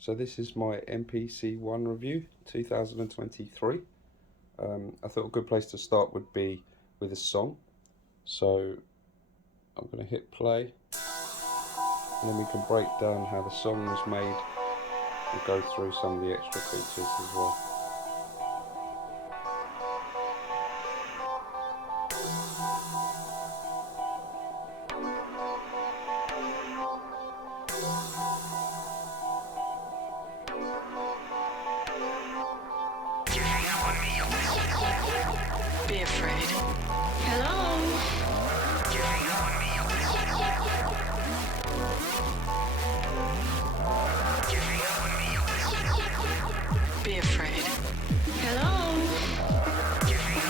So this is my Mpc One review 2023. I thought a good place to start would be with a song. So I'm going to hit play and then we can break down how the song was made and go through some of the extra features as well. Be afraid. Hello? Be afraid. Hello? Be afraid. Hello? Be afraid.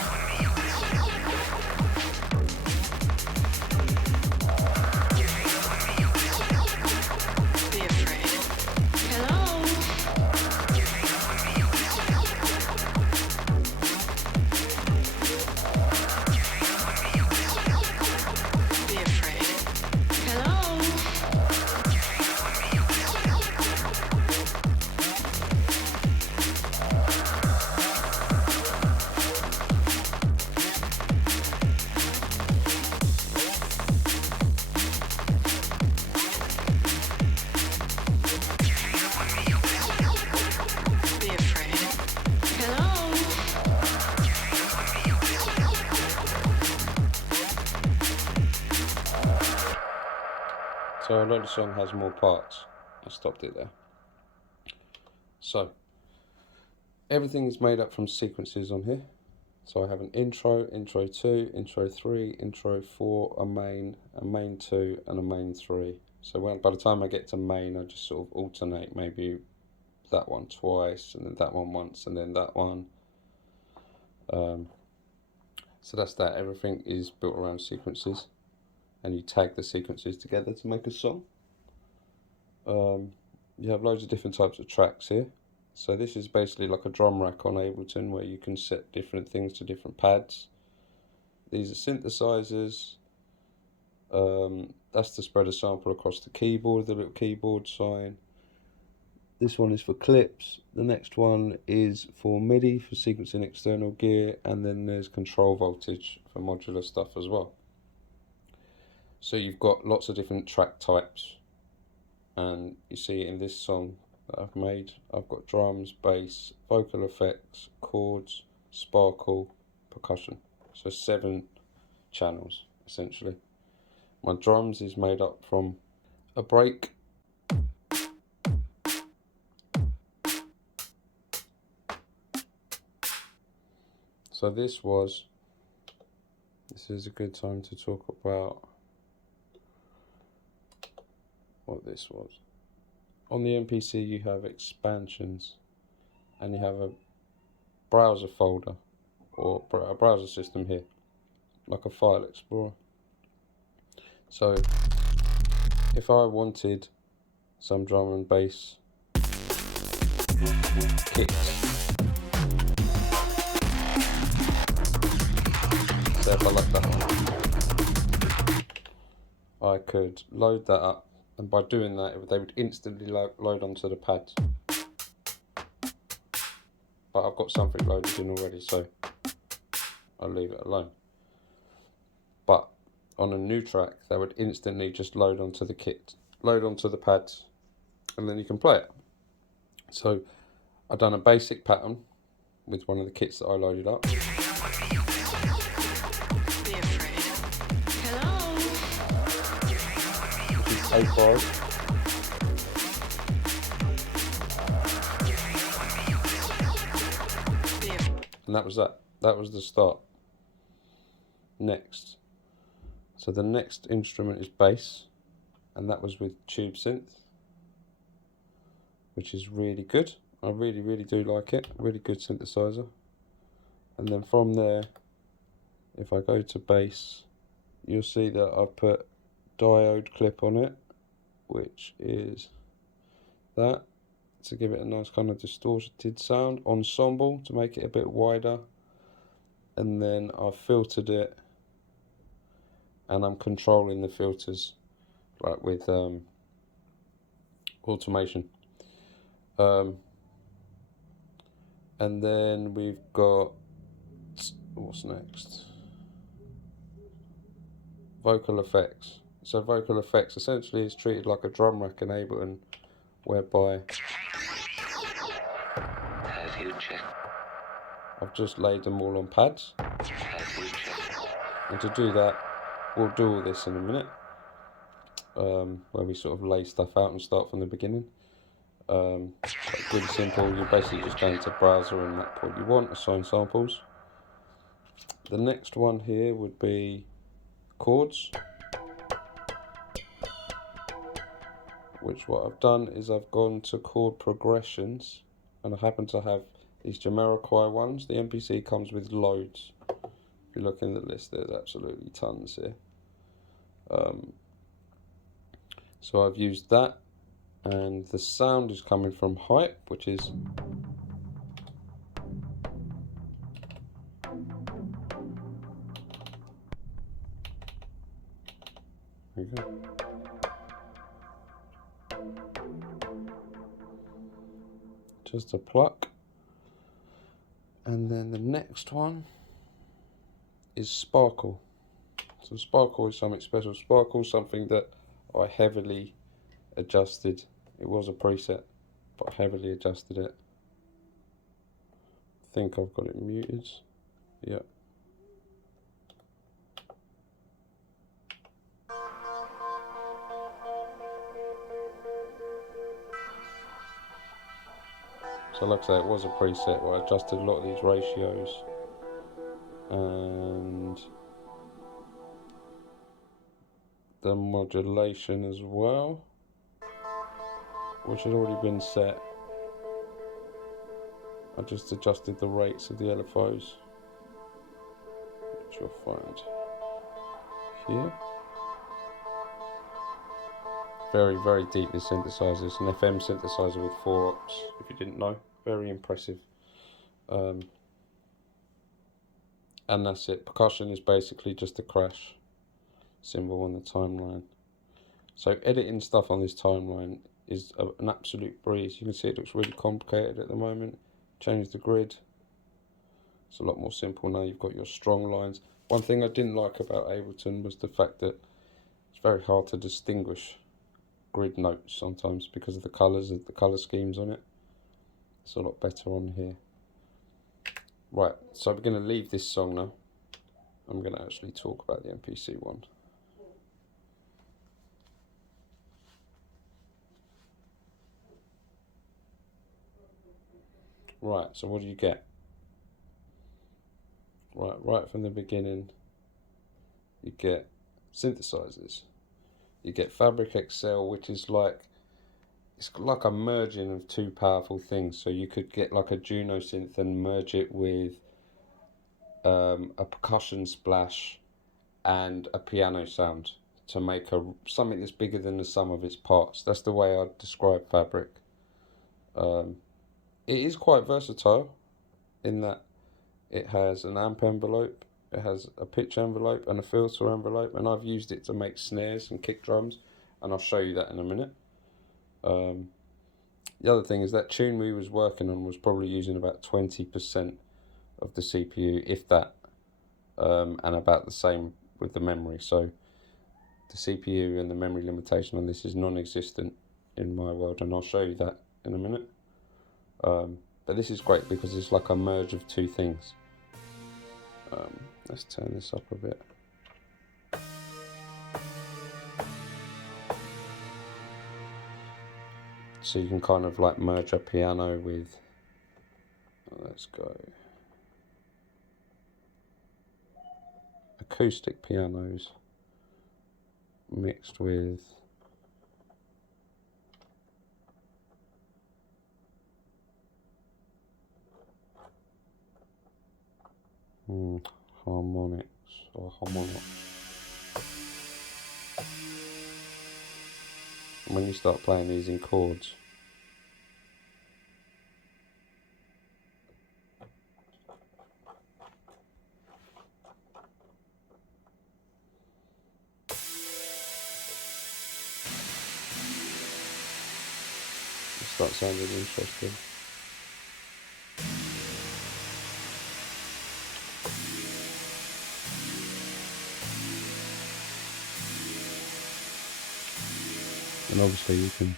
Hello? Be afraid. Hello? So although the song has more parts, I stopped it there. So everything is made up from sequences on here. So I have an intro, intro 2, intro 3, intro 4, a main 2 and a main 3. So by the time I get to main, I just sort of alternate, maybe that one twice and then that one once and then that one. So that's that. Everything is built around sequences and you tag the sequences together to make a song. You have loads of different types of tracks here. So this is basically like a drum rack on Ableton where you can set different things to different pads. These are synthesizers. That's to spread a sample across the keyboard, the little keyboard sign. This one is for clips. The next one is for MIDI, for sequencing external gear, and then there's control voltage for modular stuff as well. So you've got lots of different track types, and you see in this song that I've made, I've got drums, bass, vocal effects, chords, sparkle, percussion. So 7 channels essentially. My drums is made up from a break, so this is a good time to talk about what this was. On the MPC you have expansions and you have a browser folder or a browser system here, like a file explorer. So if I wanted some drum and bass kicks, so if I like that one, I could load that up, and by doing that they would instantly load onto the pads. But I've got something loaded in already, so I'll leave it alone. But on a new track, they would instantly just load onto the kit, load onto the pads, and then you can play it. So I've done a basic pattern with one of the kits that I loaded up. Be afraid. Hello? Which is 8 bars. And that was that. That was the start. Next. So the next instrument is bass, and that was with tube synth, which is really good. I really do like it. Really good synthesizer. And then from there, if I go to bass, you'll see that I've put diode clip on it, which is that, to give it a nice kind of distorted sound. Ensemble to make it a bit wider, and then I've filtered it, and I'm controlling the filters like with automation. And then we've got, what's next? Vocal effects. So vocal effects essentially is treated like a drum rack in Ableton, whereby I've just laid them all on pads. And to do that, we'll do all this in a minute, where we sort of lay stuff out and start from the beginning. Really simple. You basically just go into browser and map what you want, assign samples. The next one here would be chords, which what I've done is I've gone to chord progressions, and I happen to have these Jamiroquai ones. The MPC comes with loads. If you look in the list, there's absolutely tons here. So I've used that, and the sound is coming from Hype, which is there you go. Just a pluck. And then the next one is Sparkle. So Sparkle is something special. Sparkle is something that I heavily adjusted. It was a preset, but I heavily adjusted it. I think I've got it muted. Yep. So like I say, it was a preset where I adjusted a lot of these ratios, and the modulation as well, which had already been set. I just adjusted the rates of the LFOs, which you'll find here. Very, very deep with synthesizers. An FM synthesizer with 4 ops, if you didn't know. Very impressive. And that's it. Percussion is basically just a crash symbol on the timeline. So editing stuff on this timeline is an absolute breeze. You can see it looks really complicated at the moment. Change the grid. It's a lot more simple now. You've got your strong lines. One thing I didn't like about Ableton was the fact that it's very hard to distinguish grid notes sometimes because of the colours and the colour schemes on it. It's a lot better on here. Right, so we're going to leave this song now. I'm going to actually talk about the Mpc One. Right, so what do you get? Right from the beginning, you get synthesizers. You get Fabric XL, which is like, it's like a merging of two powerful things. So you could get like a Juno synth and merge it with a percussion splash and a piano sound to make something that's bigger than the sum of its parts. That's the way I'd describe Fabric. It is quite versatile in that it has an amp envelope, it has a pitch envelope and a filter envelope, and I've used it to make snares and kick drums, and I'll show you that in a minute. The other thing is that tune we was working on was probably using about 20% of the CPU, if that, and about the same with the memory. So the CPU and the memory limitation on this is non-existent in my world, and I'll show you that in a minute. But this is great because it's like a merge of two things. Let's turn this up a bit. So you can kind of like merge a piano with, let's go, acoustic pianos mixed with harmonics or harmonics. And when you start playing these in chords, start sounding interesting. And obviously you can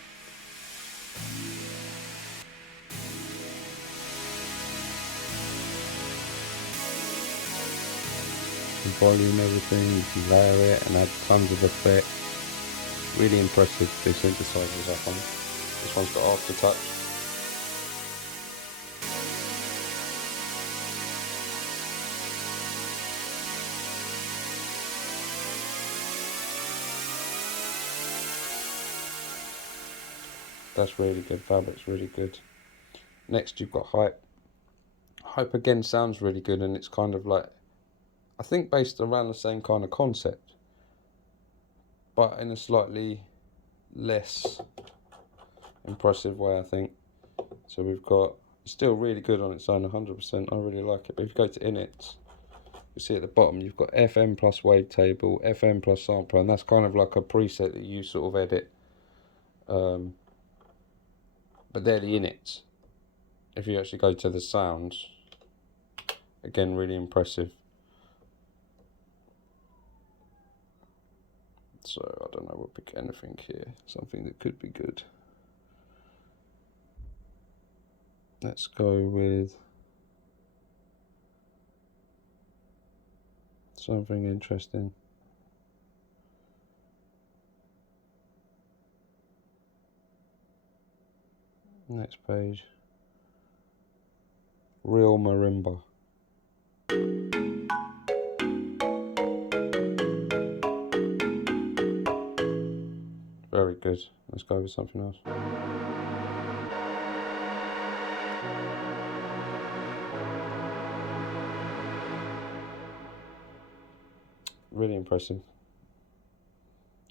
volume everything, you can layer it and add tons of effect. Really impressive, the synthesizers I find. This one's got aftertouch. That's really good, fabric's really good. Next you've got Hype. Hype again sounds really good, and it's kind of like, I think based around the same kind of concept, but in a slightly less impressive way, I think. So we've got, still really good on its own, 100%, I really like it. But if you go to inits, you see at the bottom you've got FM plus wavetable, FM plus sampler, and that's kind of like a preset that you sort of edit. But they're the inits. If you actually go to the sounds, again, really impressive. So I don't know, we'll pick anything here, something that could be good. Let's go with something interesting. Next page. Real marimba. Very good. Let's go with something else. Really impressive.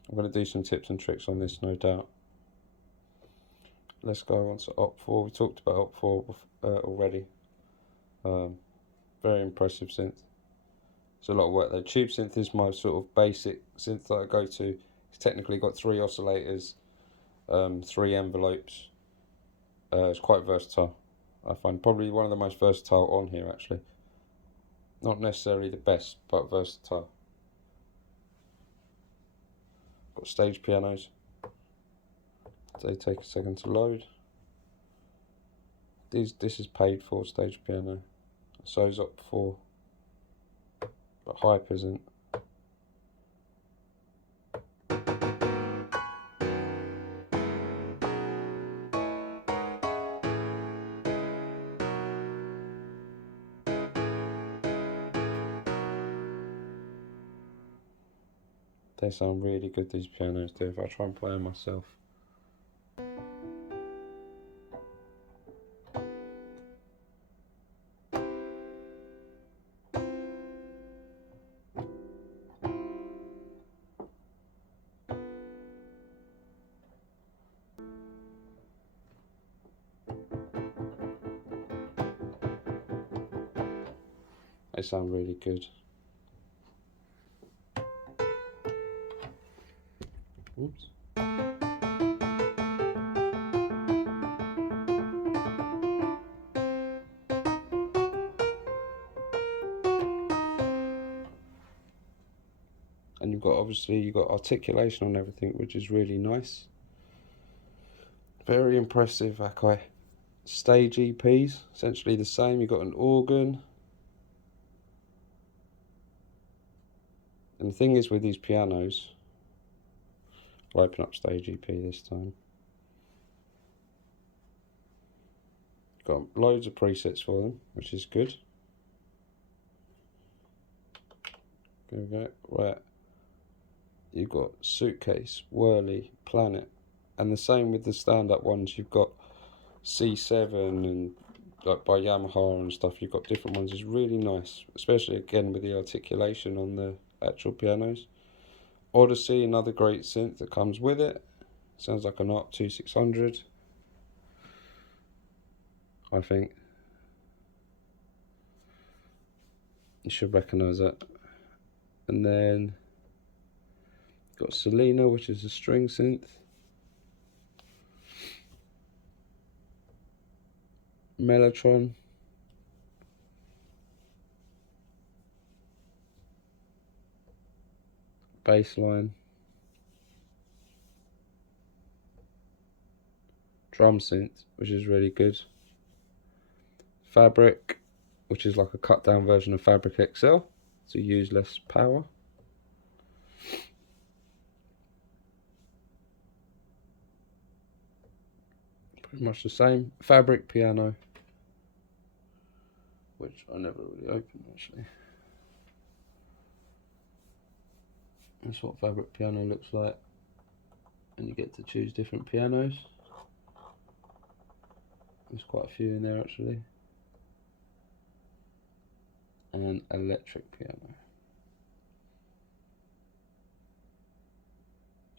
I'm going to do some tips and tricks on this, no doubt. Let's go on to Op4. We talked about Op4 already. Very impressive synth. It's a lot of work though. Tube synth is my sort of basic synth that I go to. It's technically got 3 oscillators, 3 envelopes. It's quite versatile. I find probably one of the most versatile on here actually. Not necessarily the best, but versatile. Got stage pianos. They take a second to load. This is paid for stage piano. So is Op4, but Hype isn't. They sound really good, these pianos do, if I try and play them myself. They sound really good. Oops. And you've got articulation on everything, which is really nice. Very impressive, Akai. Stage EPs, essentially the same. You've got an organ. And the thing is with these pianos, I'll open up stage EP this time. Got loads of presets for them, which is good. There we go. Right. You've got Suitcase, Whirly, Planet, and the same with the stand-up ones. You've got C7 and like by Yamaha and stuff. You've got different ones. It's really nice, especially again with the articulation on the actual pianos. Odyssey, another great synth that comes with it. Sounds like an ARP 2600, I think. You should recognise that. And then got Selena, which is a string synth. Mellotron. Bassline. Drum synth, which is really good. Fabric, which is like a cut down version of Fabric XL to use less power. Pretty much the same. Fabric piano, which I never really opened actually. That's what Fabric piano looks like, and you get to choose different pianos. There's quite a few in there actually. And electric piano.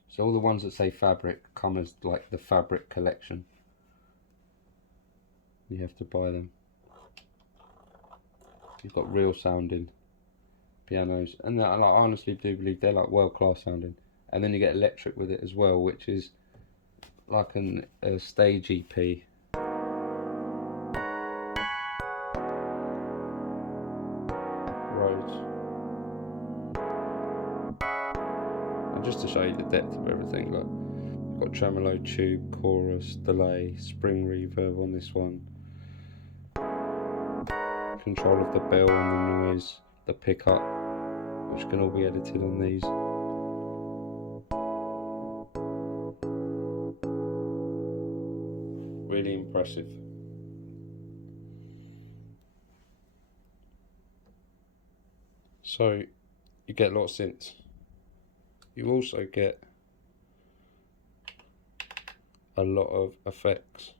So all the ones that say Fabric come as like the Fabric collection. You have to buy them. You've got real sounding pianos, and I honestly do believe they're like world class sounding. And then you get electric with it as well, which is like a stage EP. Rhodes. And just to show you the depth of everything, look, you've got tremolo, tube, chorus, delay, spring reverb on this one. Control of the bell and the noise, the pickup, which can all be edited on these. Really impressive. So you get a lot of synths. You also get a lot of effects.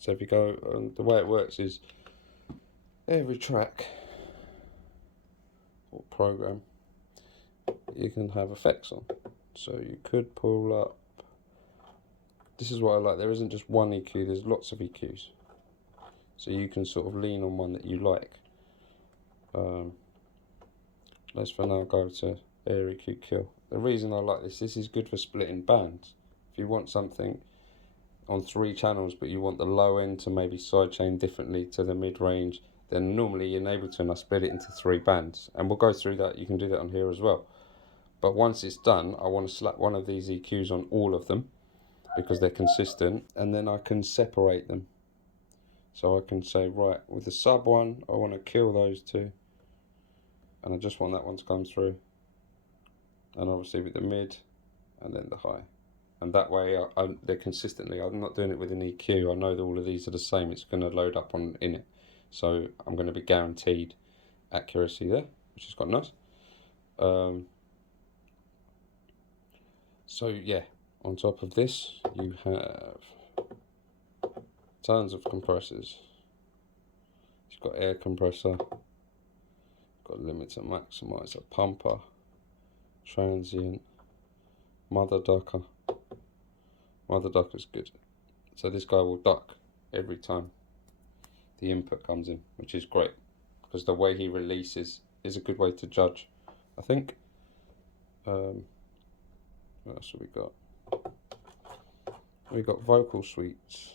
So if you go, the way it works is every track or program you can have effects on. So you could pull up, this is what I like, there isn't just one EQ, there's lots of EQs. So you can sort of lean on one that you like. Let's for now go to Air EQ Kill. The reason I like this is good for splitting bands. If you want something on 3 channels but you want the low end to maybe sidechain differently to the mid-range, then normally in Ableton I split it into 3 bands, and we'll go through that. You can do that on here as well. But once it's done, I want to slap one of these EQs on all of them because they're consistent, and then I can separate them. So I can say, right, with the sub one, I want to kill those 2, and I just want that one to come through, and obviously with the mid and then the high, and that way they're consistently, I'm not doing it with an EQ, I know that all of these are the same, it's going to load up in it, so I'm going to be guaranteed accuracy there, which is quite nice. So yeah, on top of this you have tons of compressors. It's got air compressor, got limiter, maximizer, pumper, transient, mother ducker. Mother ducker's good. So this guy will duck every time the input comes in, which is great because the way he releases is a good way to judge, I think. What else have we got? We've got vocal suites.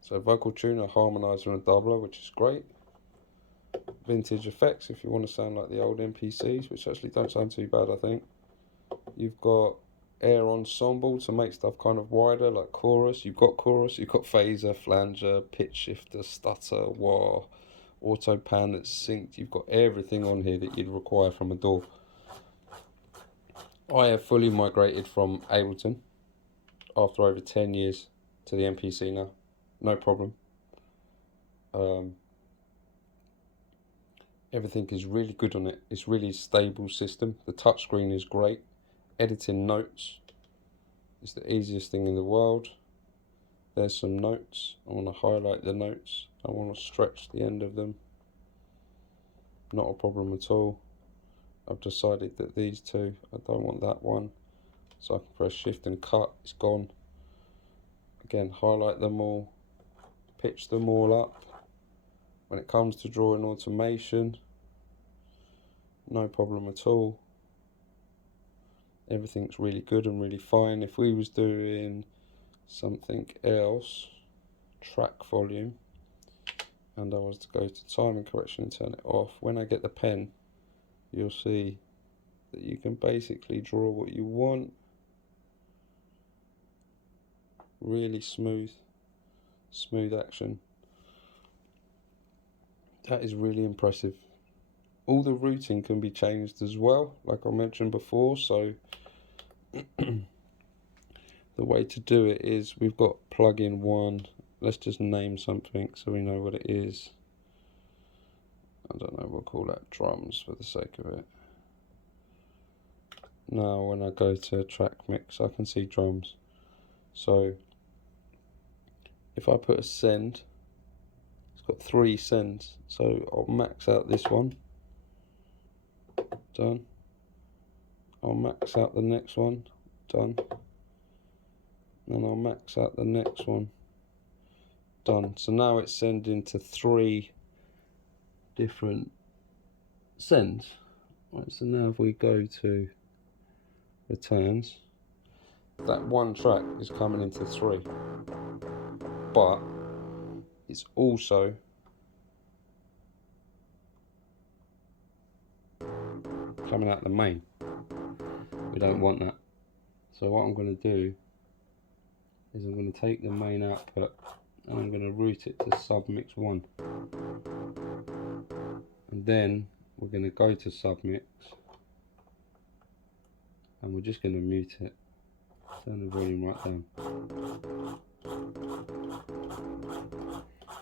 So vocal tuner, harmonizer and a doubler, which is great. Vintage effects if you want to sound like the old MPCs, which actually don't sound too bad, I think. You've got air ensemble to make stuff kind of wider, like chorus. You've got phaser, flanger, pitch shifter, stutter, wah, auto pan that's synced. You've got everything on here that you'd require from a DAW. I have fully migrated from Ableton after over 10 years to the MPC now, no problem. Everything is really good on it. It's really a stable system. The touchscreen is great. Editing notes is the easiest thing in the world. There's some notes. I want to highlight the notes. I want to stretch the end of them. Not a problem at all. I've decided that these 2, I don't want that one. So I can press shift and cut, it's gone. Again, highlight them all, pitch them all up. When it comes to drawing automation, no problem at all. Everything's really good and really fine. If we was doing something else, track volume and I was to go to timing correction and turn it off, when I get the pen, you'll see that you can basically draw what you want. Really smooth action. That is really impressive. All the routing can be changed as well, like I mentioned before, so the way to do it is we've got plugin 1. Let's just name something so we know what it is. I don't know, we'll call that drums for the sake of it. Now when I go to track mix, I can see drums. So if I put a send, it's got 3 sends, so I'll max out this one. Done. I'll max out the next one. Done. Then I'll max out the next one. Done. So now it's sending to 3 different sends. Right, so now if we go to returns, that one track is coming into 3, but it's also coming out the main. We don't want that. So what I'm going to do is I'm going to take the main output and I'm going to route it to submix 1. And then we're going to go to submix and we're just going to mute it. Turn the volume right down.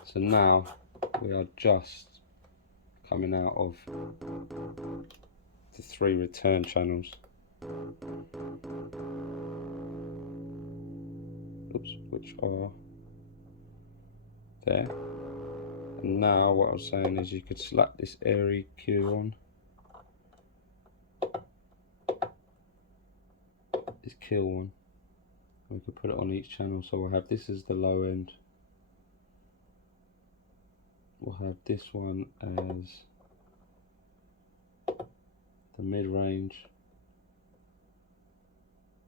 So now we are just coming out of the 3 return channels. Oops, which are there. And now what I was saying is you could slap this airy cue on. This kill one. We could put it on each channel, so we'll have this as the low end. We'll have this one as the mid-range,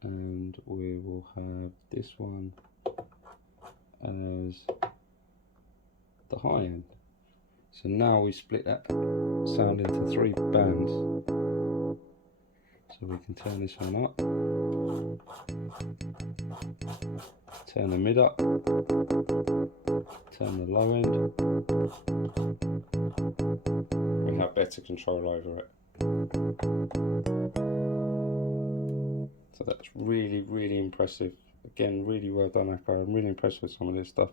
and we will have this one as the high end. So now we split that sound into 3 bands. So we can turn this one up, turn the mid up, turn the low end. We have better control over it. So that's really impressive. Again, really well done, Akko. I'm really impressed with some of this stuff.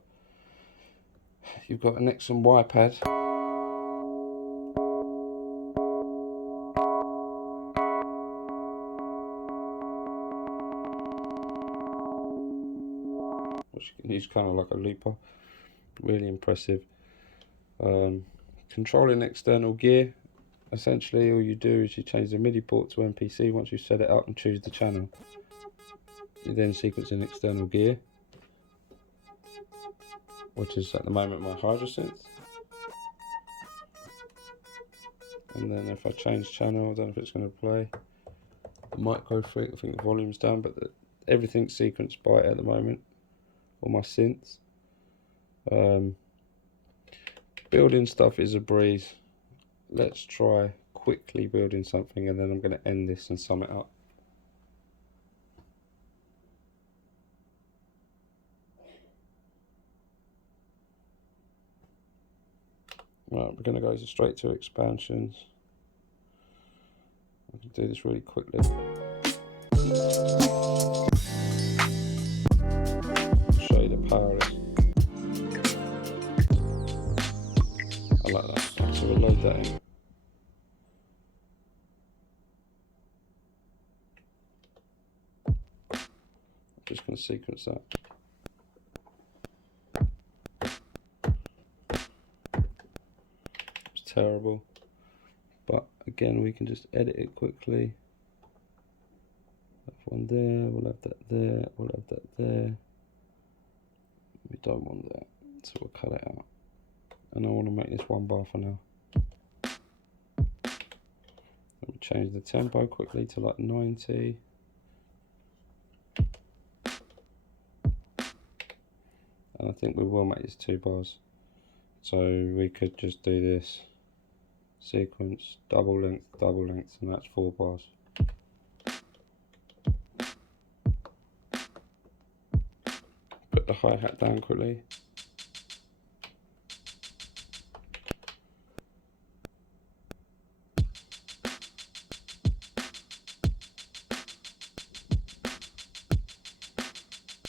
You've got an X and Y pad. Which you can use kind of like a looper. Really impressive. Controlling external gear. Essentially all you do is you change the MIDI port to MPC once you set it up and choose the channel. You then sequence in external gear, which is at the moment my Hydrosynth. And then if I change channel, I don't know if it's going to play. Micro freak, I think the volume's down, but everything's sequenced by it at the moment. All my synths. Building stuff is a breeze. Let's try quickly building something and then I'm going to end this and sum it up. Right, we're going to go straight to expansions. I can do this really quickly. Show you the power of this. I like that. So we'll load that in. I'm just going to sequence that. It's terrible. But again, we can just edit it quickly. Have one there, we'll have that there, we'll have that there. We don't want that, so we'll cut it out. And I want to make this 1 bar for now. Let me change the tempo quickly to like 90. and I think we will make this 2 bars. So we could just do this sequence, double length, and that's 4 bars. Put the hi-hat down quickly.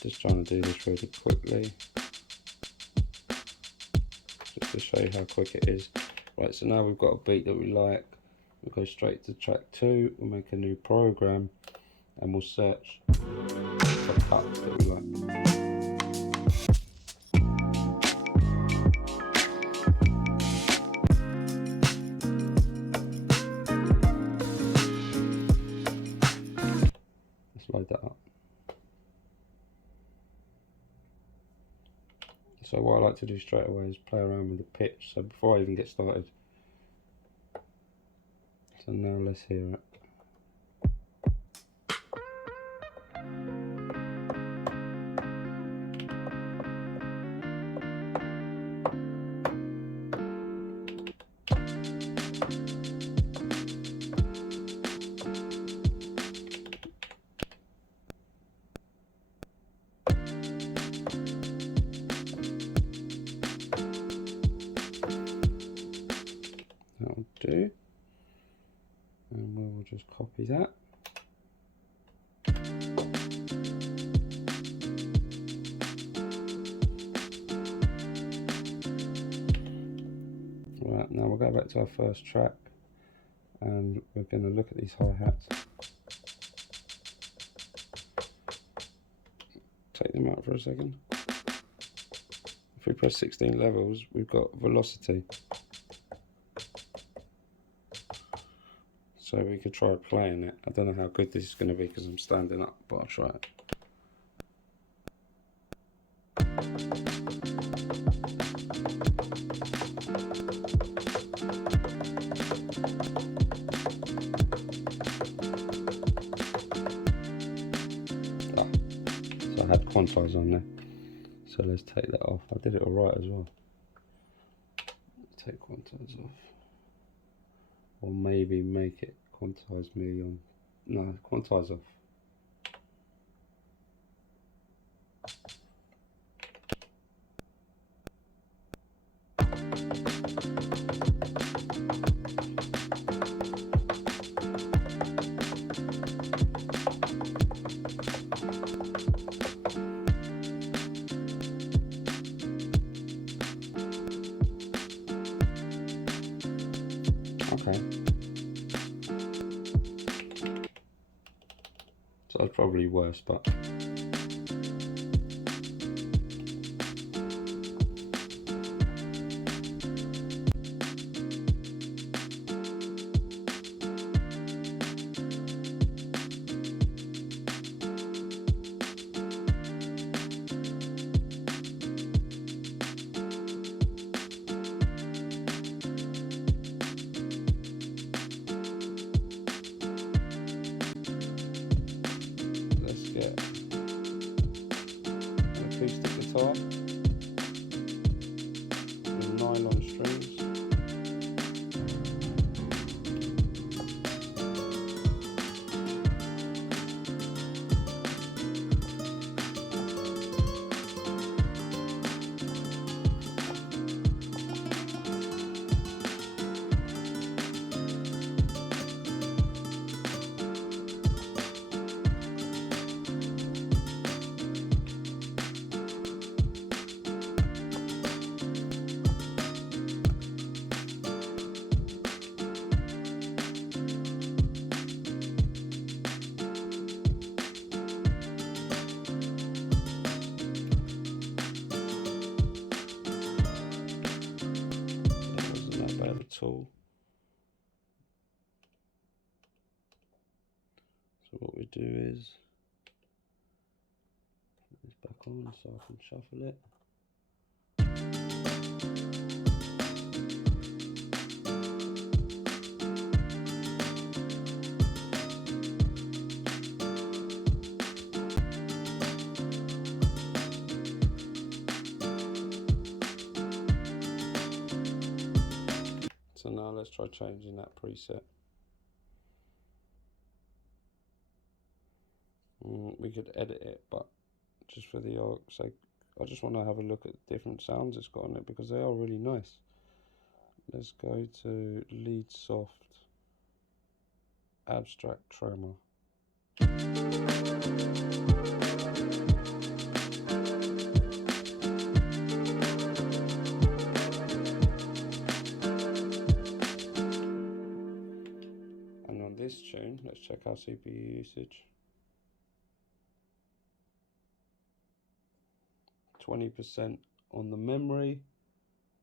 Just trying to do this really quickly, just to show you how quick it is. Right, so now we've got a beat that we like. We'll go straight to track 2, we'll make a new program, and we'll search for cuts that we like. Let's load that up. So what I like to do straight away is play around with the pitch, so before I even get started. So now let's hear it. That'll do, and we will just copy that. Right, now we'll go back to our first track, and we're going to look at these hi-hats. Take them out for a second. If we press 16 levels, we've got velocity. So we could try playing it. I don't know how good this is going to be because I'm standing up, but I'll try it. So I had quantize on there. So let's take that off. I did it alright as well. Take quantize off. Or maybe make it quantize million. No, quantize off. Okay. So that's probably worse, but let's get an acoustic guitar with nylon strings. Tool. So what we do is put this back on so I can shuffle it. let's try changing that preset. We could edit it, but just for the sake, I just want to have a look at different sounds it's got on it because they are really nice. Let's go to lead soft, abstract tremor. And on this tune, let's check our CPU usage. 20% on the memory,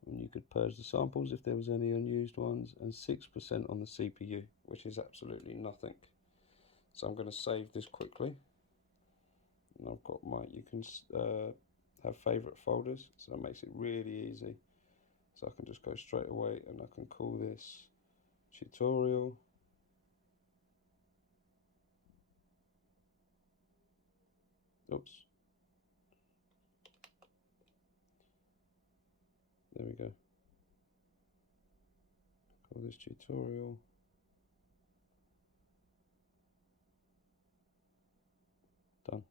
and you could purge the samples if there was any unused ones, and 6% on the CPU, which is absolutely nothing. So I'm going to save this quickly, and I've got my, you can have favorite folders, so that makes it really easy. So I can just go straight away and I can call this tutorial. Oops. There we go. Call this tutorial. Done.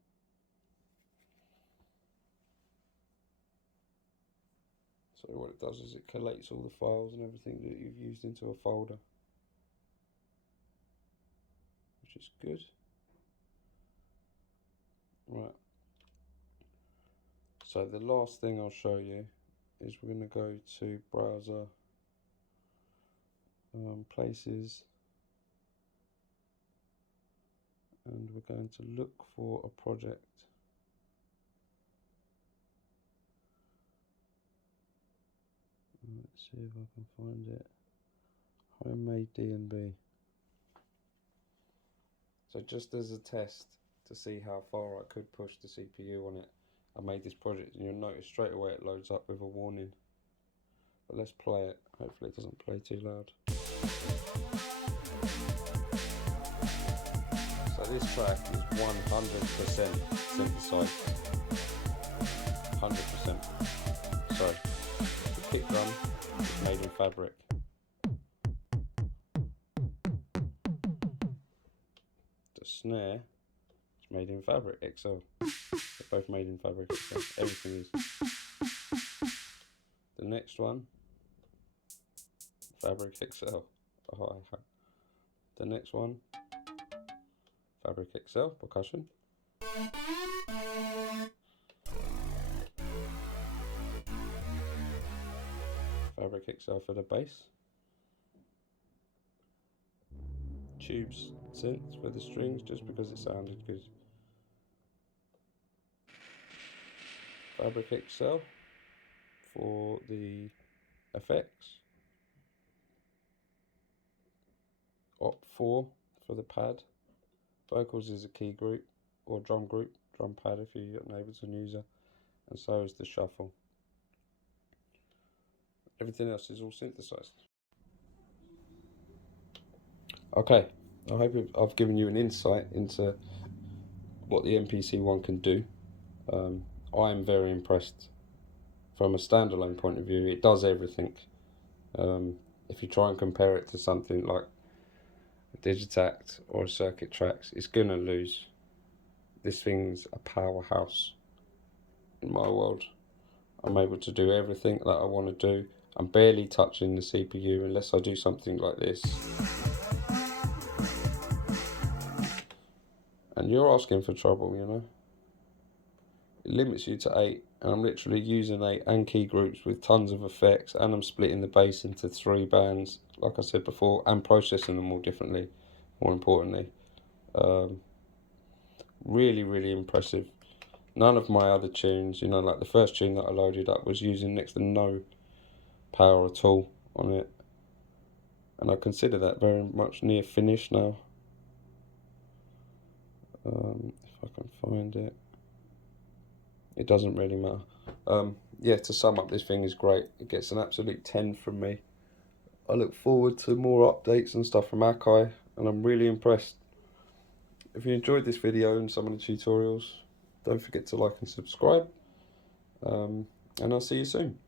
So what it does is it collates all the files and everything that you've used into a folder, which is good. Right. So the last thing I'll show you is we're going to go to browser, places, and we're going to look for a project. Let's see if I can find it. Homemade DNB. So just as a test to see how far I could push the CPU on it, I made this project, and you'll notice straight away it loads up with a warning. But let's play it. Hopefully it doesn't play too loud. So this track is 100% synthesized. 100%. So the kick drum is made in Fabric. The snare is made in Fabric XL. They're both made in Fabric XL. Everything is. The next one, Fabric XL. Oh, the next one, Fabric XL percussion. Fabric XL for the bass. Tubes synths for the strings, just because it sounded good. Fabric XL for the effects. Op 4 for the pad. Vocals is a key group, or drum pad if you're an Ableton user, and so is the shuffle. Everything else is all synthesized. Okay, I hope I've given you an insight into what the Mpc One can do. I'm very impressed. From a standalone point of view, it does everything. If you try and compare it to something like a Digitact or a Circuit Tracks, it's gonna lose. This thing's a powerhouse in my world. I'm able to do everything that I want to do. I'm barely touching the CPU unless I do something like this. And you're asking for trouble, you know. It limits you to 8, and I'm literally using 8 and key groups with tons of effects, and I'm splitting the bass into 3 bands, like I said before, and processing them all differently, more importantly. Really, really impressive. None of my other tunes, you know, like the first tune that I loaded up was using next to no power at all on it, and I consider that very much near finished now. If I can find it, it doesn't really matter. Yeah, to sum up, this thing is great. It gets an absolute 10 from me. I look forward to more updates and stuff from Akai, and I'm really impressed. If you enjoyed this video and some of the tutorials, don't forget to like and subscribe, and I'll see you soon.